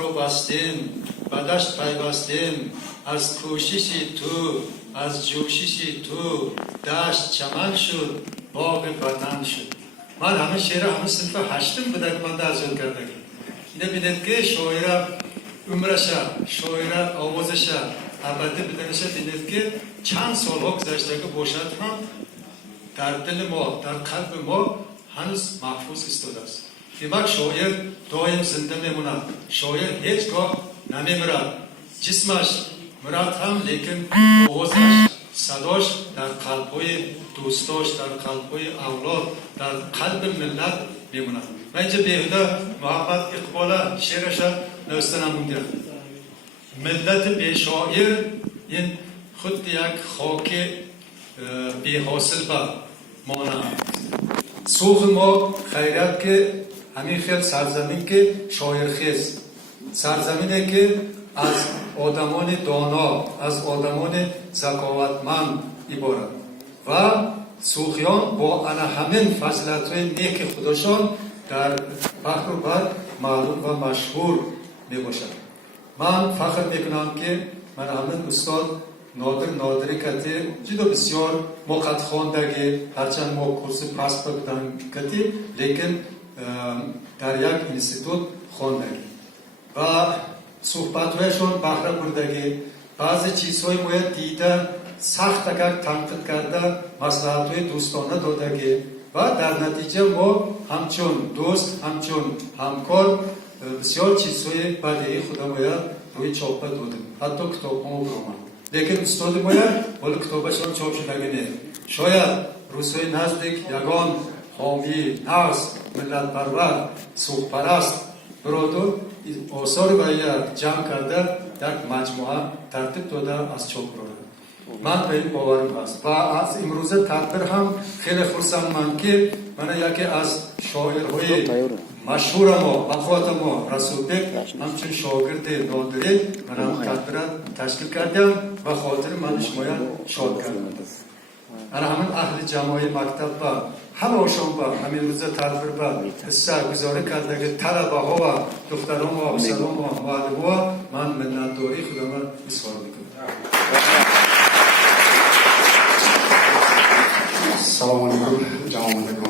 رو بستیم، به دشت پیوستیم، از کوششی تو، از جوششی تو، دشت چمن شد، باغ وطن شد. من همه شعر همه صنف هشتم بوده که من درجان کرده. اینه بینید که شاعر عمرشه، شاعر آوازشه ابدی بدنشه. بینید که چند سالها گذشته که باشد هم در دل ما، در قلب ما هنوز محفوظ ایستاده است. دیمک شاعر دایم زنده میموند. شاعر هیچگاه نمیمیرد. جسمش مرد هم، لیکن آوازش، صداش در قلب‌های دوستاش، در قلب‌های اولاد، در قلب ملت میموند. من اینجا بیهوده محمد اقبال شعرش نوشته نمونده. ملت بی شاعر این خود یک خاک بی حاصل به مانند. سوخ ما خیرت که همین خیل سرزمین که شاعر خیز، سرزمینه که از آدمان دانا، از آدمان ذکاوتمند عبارت و سوخیان با همین فضیلت‌های نیک خودشان در فخر و بر معلوم و مشهور می باشد. من فخر میکنم که من همین استاد نادری کتی جدا بسیار موقت خواندگی، هرچند ما کورس پاس بودن کتی، لیکن در یک انستیتوت خواندگی و صحبت‌هایشان بهره بردگی، بعضی چیزهای باید دیده، سخت اگر تنقید کرده، مصلحت‌های دوستانه دادگی و در نتیجه ما همچون دوست، همچون همکار بسیار چیزهای بدیهی خدا باید روی چاپه دادیم، حتی کتاب ها برامد. لیکن استاد باید ولی کتابشان چاپ شدگی نه. شاید روزهای نزدیک یگان حامی، نقص، ملت پرور، سوخ پرست برادر آثار باید جمع کرده یک مجموعه ترتیب داده از چاپ برده. من به این باورم هست و از امروزه تدبیر هم خیلی خرسندم که من یکی از شاعرهای مشهور ما، وفات ما رسول بک همچون شاگرد نادری من هم تدبیر تشکیل کردم و خاطر من شماید شاد کردم. انا همین اهل جمعی مکتب با همه آشان با همین روزه تدبیر با حصه گذاری کرده که طلبه ها و دختران و افسران و معلم ها من منتداری خدا من اظهار میکنم. سلام علیکم جناب